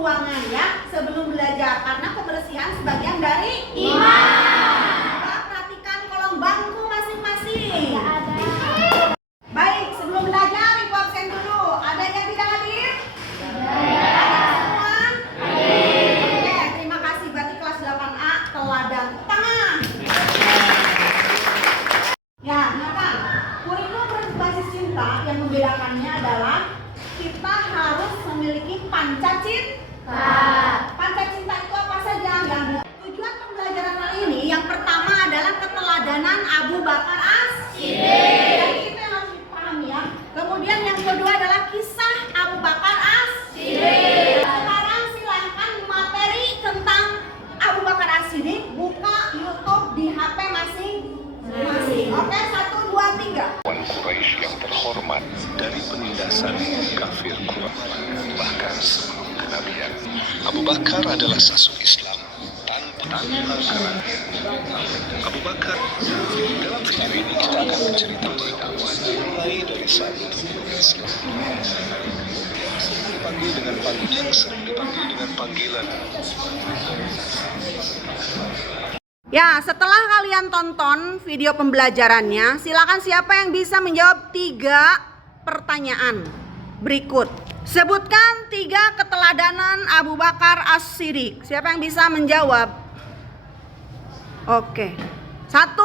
ruangan ya sebelum belajar karena kebersihan sebagian dari iman. Perhatikan kolom bangku masing-masing. Baik, sebelum belajar ibu absen dulu. Ada yang tidak hadir? Ada semua? Oke, terima kasih. Berarti kelas 8A teladan tangan. Ya, kenapa? Kurikulum berbasis cinta yang membedakannya adalah kita harus memiliki pancacinta. Pancacinta itu apa saja? Tujuan pembelajaran kali ini yang pertama adalah keteladanan Abu Bakar As-Siddiq. Jadi itu yang harus dipahami ya. Kemudian yang kedua adalah kisah Abu Bakar As-Siddiq. Sekarang silahkan materi tentang Abu Bakar As-Siddiq buka YouTube di HP masing-masing. Oke, 1, 2, 3. Quraisy yang terhormat dari penindasan kafir Quraisy bahkan sebelum kenabian. Abu Bakar adalah sosok Islam tanpa keangkaran. Abu Bakar, dalam video ini kita akan menceritakan mulai dari saat Islam sering dipanggil dengan panggilan. Ya, setelah kalian tonton video pembelajarannya, silakan siapa yang bisa menjawab 3 pertanyaan berikut. Sebutkan 3 keteladanan Abu Bakar As-Siddiq. Siapa yang bisa menjawab? Oke. 1.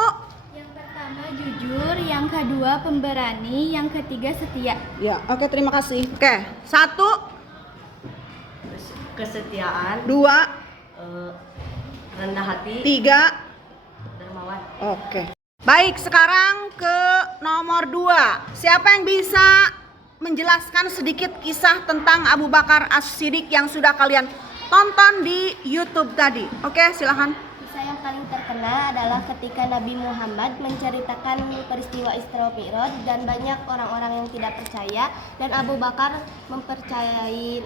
Yang pertama jujur, yang kedua pemberani, yang ketiga setia. Ya, oke, terima kasih. Oke, 1, Kesetiaan, 2, rendah hati, 3. dermawan. Oke. Baik, sekarang ke nomor 2. Siapa yang bisa menjelaskan sedikit kisah tentang Abu Bakar As-Siddiq yang sudah kalian tonton di YouTube tadi? Oke, silahkan. Kisah yang paling terkenal adalah ketika Nabi Muhammad menceritakan peristiwa Isra Mi'raj dan banyak orang-orang yang tidak percaya dan Abu Bakar mempercayai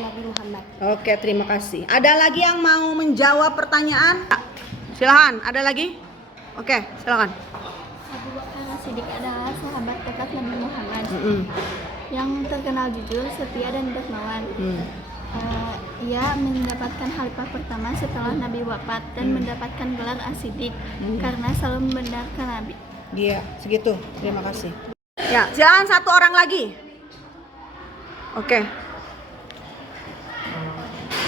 Nabi Muhammad. Oke, terima kasih. Ada lagi yang mau menjawab pertanyaan? Silahkan, ada lagi? Oke, silahkan. Abu Bakar As-Siddiq adalah sahabat dekat Nabi Muhammad yang terkenal jujur, setia dan dermawan. Ia mendapatkan khalifah pertama setelah Nabi wafat dan mendapatkan gelar As-Siddiq karena selalu membenarkan Nabi. Iya, segitu. Terima kasih. Ya, silakan 1 orang lagi. Oke.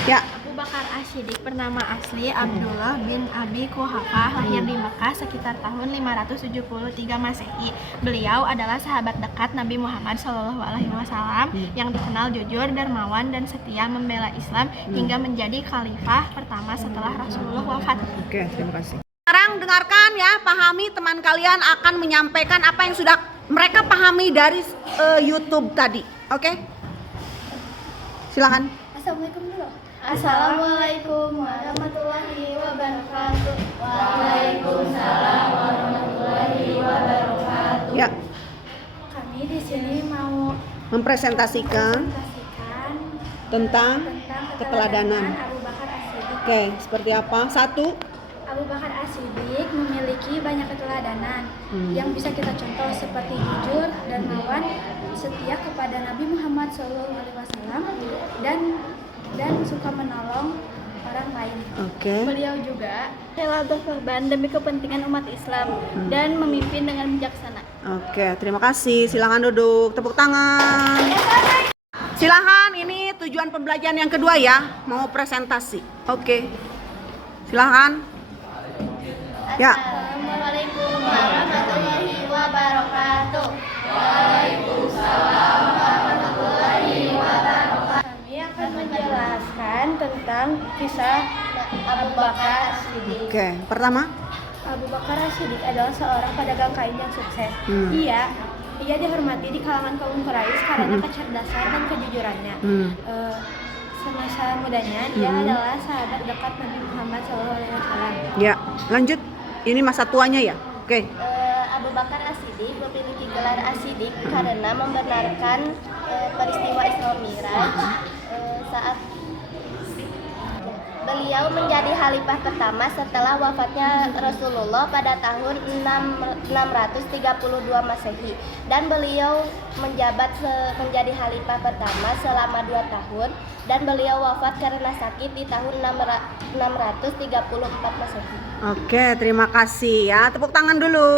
Ya. Abu Bakar As-Siddiq bernama asli Abdullah bin Abi Quhafah, lahir di Mekah sekitar tahun 573 Masehi. Beliau adalah sahabat dekat Nabi Muhammad SAW yang dikenal jujur, dermawan dan setia membela Islam hingga menjadi khalifah pertama setelah Rasulullah wafat. Oke, terima kasih. Sekarang dengarkan ya, pahami teman kalian akan menyampaikan apa yang sudah mereka pahami dari YouTube tadi. Oke? Silakan. Assalamualaikum dulu. Assalamualaikum warahmatullahi wabarakatuh. Waalaikumsalam warahmatullahi wabarakatuh. Ya. Kami di sini mau Mempresentasikan tentang keteladanan. Abu Bakar As-Siddiq. Oke, seperti apa? 1. Abu Bakar As-Siddiq memiliki banyak keteladanan yang bisa kita contoh seperti jujur, dermawan, setia kepada Nabi Muhammad SAW dan suka menolong orang lain. Oke. Beliau juga rela berkorban demi kepentingan umat Islam dan memimpin dengan bijaksana. Oke, terima kasih. Silakan duduk. Tepuk tangan. Silakan, ini tujuan pembelajaran yang kedua ya, mau presentasi. Oke. Silakan. Ya. Assalamualaikum warahmatullahi wabarakatuh. Waalaikumsalam warahmatullahi wabarakatuh. Kami akan menjelaskan tentang kisah Abu Bakar As-Siddiq. Oke, pertama. Abu Bakar As-Siddiq adalah seorang pedagang kain yang sukses. Ia dihormati di kalangan kaum Quraisy karena kecerdasan dan kejujurannya. Semasa mudanya, dia adalah sahabat dekat Nabi Muhammad SAW. Ya, lanjut. Ini masa tuanya ya? Oke. Abu Bakar As-Siddiq memiliki gelar As-Siddiq karena membenarkan peristiwa Isra Mi'raj saat beliau menjadi khalifah pertama setelah wafatnya Rasulullah pada tahun 632 Masehi, dan beliau menjabat menjadi khalifah pertama selama 2 tahun, dan beliau wafat karena sakit di tahun 634 Masehi. Oke, terima kasih ya. Tepuk tangan dulu.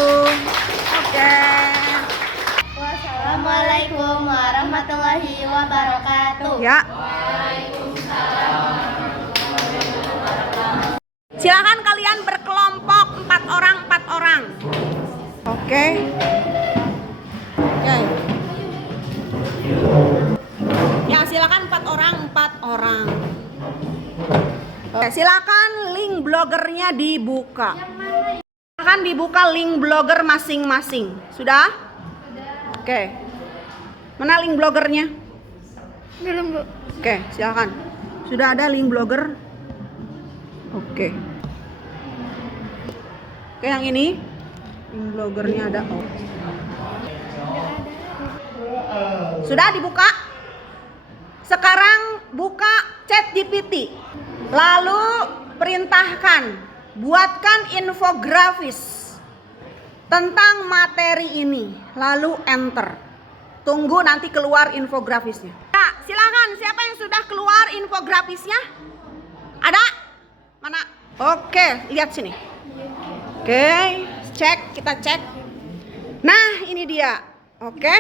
Oke. Wassalamualaikum warahmatullahi wabarakatuh. Ya. Silakan kalian berkelompok 4 orang. Oke. Oke. Ya, silakan 4 orang. Oke, silakan link blogernya dibuka. Silakan dibuka link blogger masing-masing. Sudah? Oke. Mana link blogernya? Belum, Bu. Oke, silakan. Sudah ada link blogger? Oke. Oke, yang ini link blogernya ada. Oh. Sudah dibuka? Sekarang buka ChatGPT. Lalu perintahkan buatkan infografis tentang materi ini. Lalu enter. Tunggu nanti keluar infografisnya. Ya, silakan. Siapa yang sudah keluar infografisnya? Ada? Mana? Oke, lihat sini. Oke, kita cek. Nah, ini dia. Oke.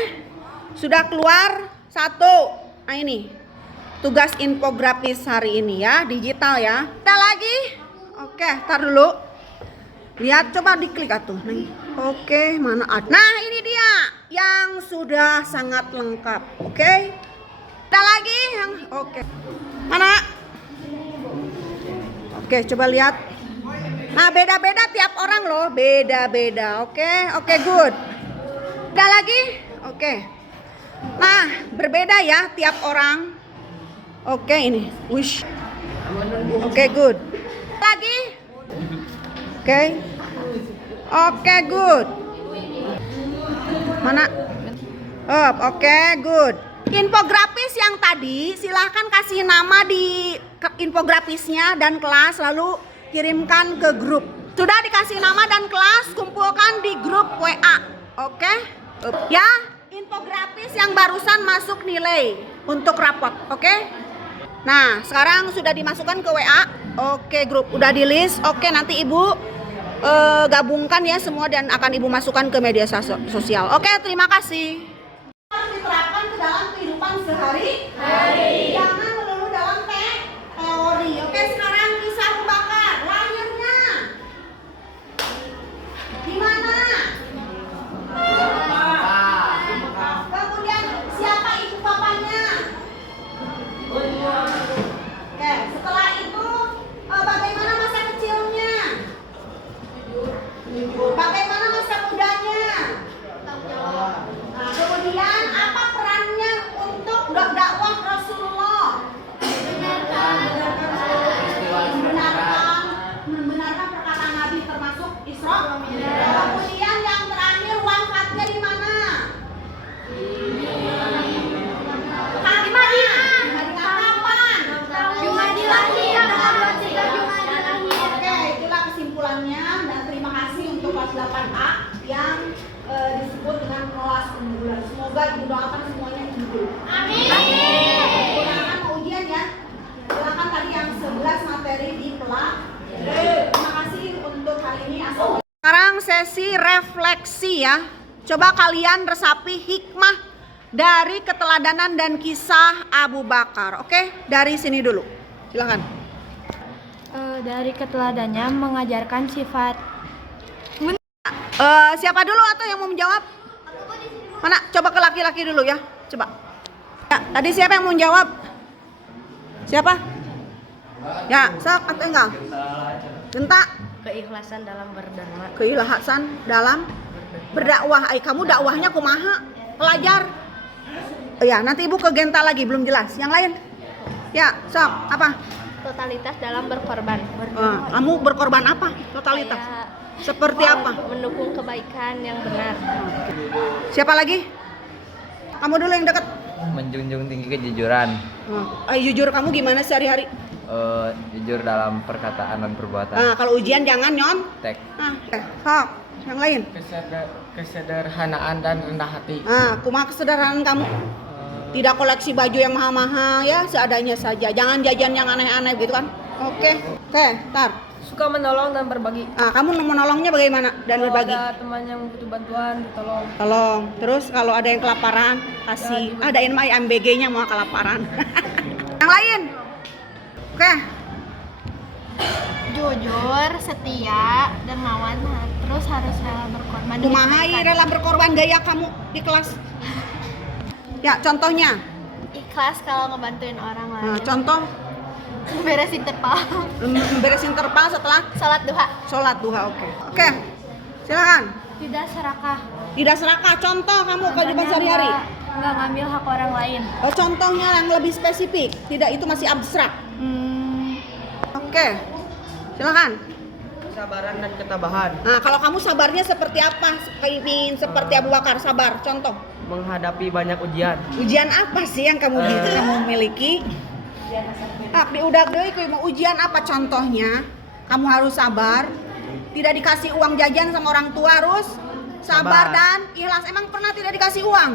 Sudah keluar 1. Nah, ini. Tugas infografis hari ini ya, digital ya. Ada lagi? Oke, tar dulu. Lihat, coba diklik atuh. Nih. Oke, mana ada? Nah, ini dia yang sudah sangat lengkap. Oke. Ada lagi yang oke. Mana? Oke, coba lihat. Nah, beda-beda tiap orang loh, beda-beda. Oke, good. Ada lagi? Oke. Nah, berbeda ya tiap orang. Oke, ini. Wish. Oke, good. Lagi? Oke, good. Mana? Oke, good. Infografis yang tadi silahkan kasih nama di infografisnya dan kelas, lalu kirimkan ke grup. Sudah dikasih nama dan kelas, kumpulkan di grup WA. Oke? Ya, infografis yang barusan masuk nilai untuk rapot. Oke? Nah, sekarang sudah dimasukkan ke WA. Oke, grup udah di list. Oke, nanti Ibu gabungkan ya semua dan akan Ibu masukkan ke media sosial. Oke, terima kasih. Harus diterapkan ke dalam kehidupan sehari-hari. Jangan melulu dalam teori. Oke, sekarang kisah Abu Bakar. Lahirnya di mana? Kemudian siapa ibu bapaknya? Oke, setelah itu bagaimana masa kecilnya? Bagaimana masa mudanya? Nah, kemudian apa perannya untuk dakwah Rasulullah? Membenarkan perkataan Nabi termasuk Isra. Kemudian yang terakhir wafatnya di mana? Di Madinah. Kapan? Jumadil Akhir, tanggal 23 Jumadil Akhir. Oke, itulah kesimpulannya dan terima kasih untuk kelas 8A yang disebut dengan kelas unggulan. Semoga Ibu doakan semuanya unggul. Amin. Silakan mau ujian ya. Silakan tadi yang 11 materi dipelajari. Terima kasih untuk hari ini. Sekarang sesi refleksi ya. Coba kalian resapi hikmah dari keteladanan dan kisah Abu Bakar. Oke, dari sini dulu. Silakan. Dari keteladannya mengajarkan sifat. Siapa dulu atau yang mau menjawab? Mana? Coba ke laki-laki dulu ya. Coba. Ya, tadi siapa yang mau menjawab? Siapa? Ya, sok atau enggak? Genta. Keikhlasan dalam berdakwah. Keikhlasan dalam berdakwah. Kamu dakwahnya kumaha? Pelajar. Ya, nanti Ibu ke Genta lagi, belum jelas. Yang lain? Ya, sok. Apa? Totalitas dalam berkorban. Kamu berkorban apa? Totalitas. Seperti apa? Mendukung kebaikan yang benar. Siapa lagi? Kamu dulu yang dekat. Menjunjung tinggi kejujuran. Jujur kamu gimana sehari-hari? Jujur dalam perkataan dan perbuatan. Nah, kalau ujian jangan nyontek. Tek. Nah, sok. Yang lain. Kesederhanaan dan rendah hati. Nah, kumaha kesederhanaan kamu? Tidak koleksi baju yang mahal-mahal ya, seadanya saja. Jangan jajan yang aneh-aneh gitu kan. Oke, tar. Suka menolong dan berbagi. Ah, kamu menolongnya bagaimana dan Kalau berbagi? ada teman yang butuh bantuan, ditolong. Tolong. Terus kalau ada yang kelaparan, kasih. Adain my MBG-nya mau kelaparan. Yang lain. Oke. Jujur, setia, dermawan, terus harus rela berkorban. demi Kumaha kebaikan. rela berkorban gaya kamu di kelas? Ya, contohnya. Ikhlas kalau ngebantuin orang lain. Nah, contoh Beresin terpal. beresin terpal setelah Salat duha. sholat duha. Oke. Silakan. Tidak serakah. Tidak serakah. Contoh kamu kehidupan sehari-hari. Nggak ngambil hak orang lain. Oh, contohnya yang lebih spesifik. Tidak, itu masih abstrak. Oke. Silakan. Kesabaran dan ketabahan. Nah, kalau kamu sabarnya seperti apa? Ingin seperti Abu Bakar sabar. Contoh. Menghadapi banyak ujian. Ujian apa sih yang kamu miliki? Tapi udah gue mau ujian apa contohnya? Kamu harus sabar. Tidak dikasih uang jajan sama orang tua, harus sabar dan ikhlas. Emang pernah tidak dikasih uang?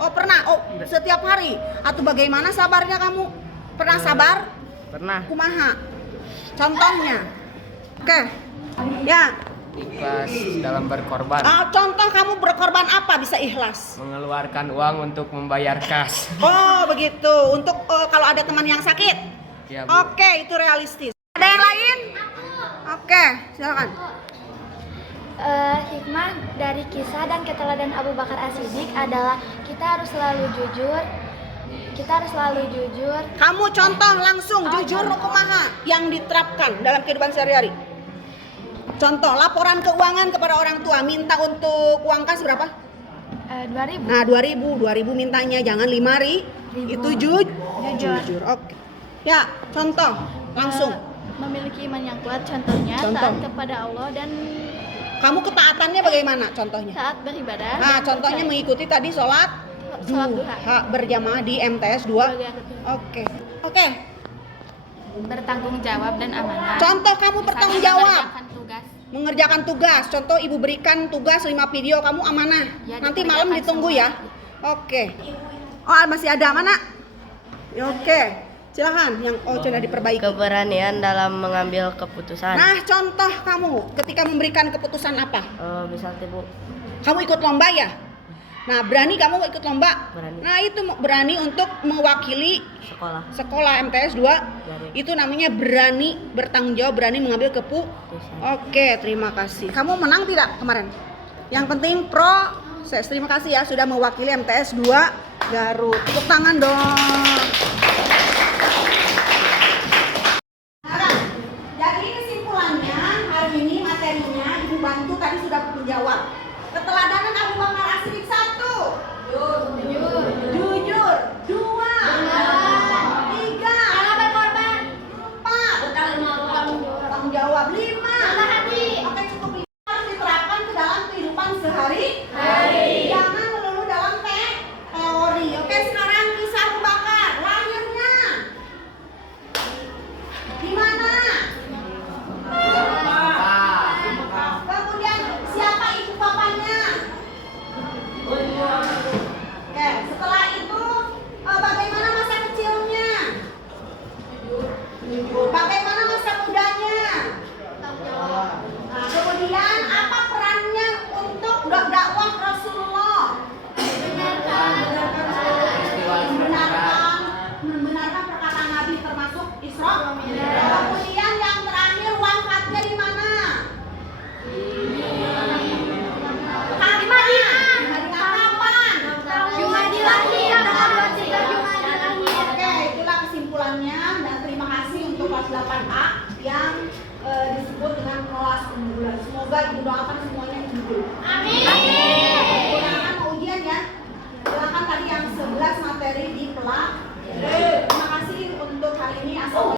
Oh, pernah. Oh, setiap hari. Atau bagaimana sabarnya kamu? Pernah sabar? Pernah. Kumaha? Contohnya. Oke. Ya. Ikhlas dalam berkorban. Contoh kamu berkorban apa bisa ikhlas? Mengeluarkan uang untuk membayar kas. Oh, begitu. Untuk kalau ada teman yang sakit. Ya, Bu. Oke, itu realistis. Ada yang lain? Oke, silakan. Hikmah dari kisah dan keteladanan Abu Bakar As-Siddiq adalah kita harus selalu jujur. Kamu contoh langsung jujur kumaha yang diterapkan dalam kehidupan sehari-hari. Contoh, laporan keuangan kepada orang tua, minta untuk uang kas berapa? 2000. Nah, 2000 mintanya, jangan 5.000. Itu jujur. Oke. Ya, contoh langsung. Memiliki iman yang kuat, contohnya Contoh. taat kepada Allah dan Kamu ketaatannya bagaimana contohnya? saat beribadah. Nah, dan contohnya percaya. mengikuti tadi sholat duha berjamaah di MTS 2. Sebagai Oke. bertanggung jawab dan amanah. Contoh kamu Misalnya bertanggung jawab. mengerjakan tugas. Mengerjakan tugas. Contoh ibu berikan tugas 5 video, kamu amanah. Ya, Nanti dikerjakan malam ditunggu semua. ya. Oke. Oh, masih ada mana? Ya, oke. Silakan yang sudah diperbaiki. Keberanian dalam mengambil keputusan. Nah, contoh kamu ketika memberikan keputusan apa? Misal Bu, Kamu ikut lomba ya? Nah, berani kamu ikut lomba? Berani. Nah, itu berani untuk mewakili sekolah MTS 2. Itu namanya berani bertanggung jawab, berani mengambil Oke, terima kasih. Kamu menang tidak kemarin? Yang penting proses. Terima kasih ya sudah mewakili MTS 2 Garut. Tepuk tangan dong. Jadi kesimpulannya hari ini materinya Ibu bantu tadi sudah menjawab. Keteladanan Abu Bakar As-Siddiq 1. Jujur. 2. 3. berkorban. 4. Tanggung jawab. 5. Oke, cukup 5. Harus diterapkan ke dalam kehidupan sehari-hari. Jangan melulu dalam teori. Oke, sekarang kisah Abu Bakar. Lahirnya di mana? Kemudian siapa ibu bapaknya? Oke, setelah itu bagaimana masa kecilnya? Bagaimana masa mudanya? Nah, kemudian apa perannya untuk dakwah Rasulullah? Membenarkan perkataan Nabi termasuk Isra. Kemudian yang terakhir wafatnya di mana? Di Madinah. Kapan? Jumadi lahir. Oke, itulah kesimpulannya dan terima kasih untuk kelas 8A yang disebut dengan kelas unggulan. Semoga ibu doakan semuanya unggul.